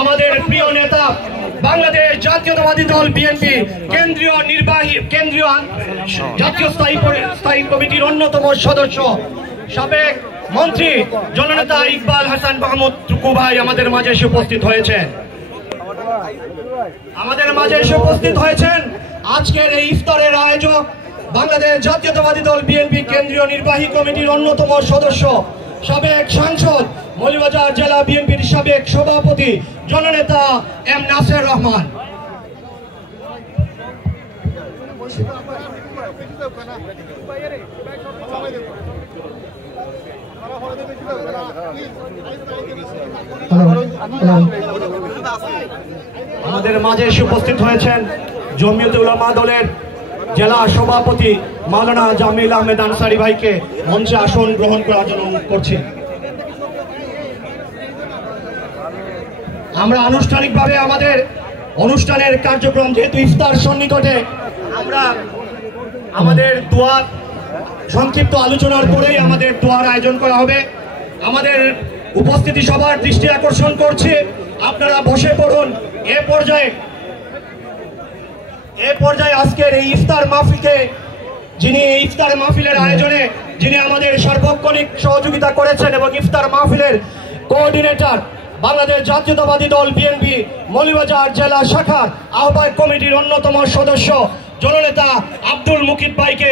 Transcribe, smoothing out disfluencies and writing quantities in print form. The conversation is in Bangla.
আমাদের প্রিয় নেতা বাংলাদেশ জাতীয়তাবাদী দল বিএনপি কেন্দ্রীয় জাতীয় স্থায়ী কমিটির অন্যতম সদস্য সাবেক মন্ত্রী জননেতা ইকবাল হাসান মাহমুদ টুকু ভাই আমাদের মাঝে এসে উপস্থিত হয়েছেন। আজকের এই ইফতারের আয়োজক বাংলাদেশ জাতীয়তাবাদী দল বিএনপি কেন্দ্রীয় নির্বাহী কমিটির অন্যতম সদস্য সাবেক সাংসদ মৌলভীবাজার জেলা বিএনপির সাবেক সভাপতি জননেতা এম নাসের রহমান। আমাদের মাঝে এসে উপস্থিত হয়েছেন জমিয়তে উলামা দলের জেলা সভাপতি মাওলানা জামিল আহমেদ আনসারী ভাইকে মঞ্চে আসন গ্রহণ করার জন্য অনুরোধ করছি। আমরা আনুষ্ঠানিকভাবে আমাদের অনুষ্ঠানের কার্যক্রম যেহেতু ইফতার সন্নিকটে আমরা আমাদের দোয়া সংক্ষিপ্ত আলোচনার পরেই আমাদের দোয়ার আয়োজন করা হবে। আমাদের উপস্থিতি সবার দৃষ্টি আকর্ষণ করছে, আপনারা বসে পড়ুন। এ পর্যায়ে আজকের এই ইফতার মাহফিলকে যিনি ইফতার মাহফিলের আয়োজনে যিনি আমাদের সার্বক্ষণিক সহযোগিতা করেছেন এবং ইফতার মাহফিলের কোঅর্ডিনেটর বাংলাদেশ জাতীয়তাবাদী দল বিএনপি মৌলভীবাজার জেলা শাখার আহ্বায়ক কমিটির অন্যতম সদস্য জননেতা আব্দুল মুকিত ভাইকে